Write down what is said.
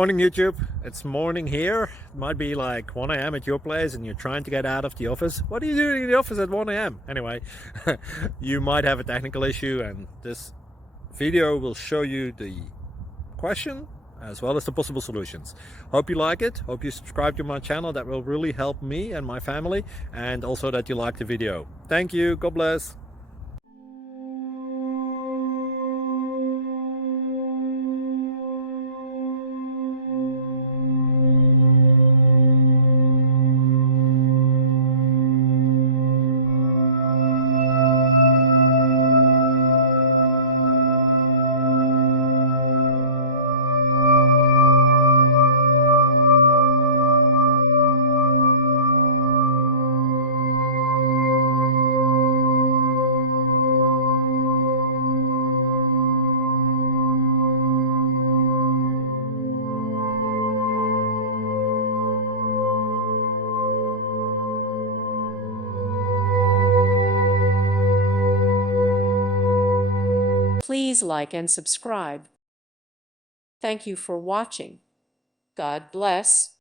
Morning YouTube, it's morning here. It might be like 1 a.m. at your place and you're trying to get out of the office. What are you doing in the office at 1 a.m.? Anyway, you might have a technical issue and this video will show you the question as well as the possible solutions. Hope you like it, hope you subscribe to my channel. That will really help me and my family, and also that you like the video. Thank you, God bless. Please like and subscribe. Thank you for watching. God bless.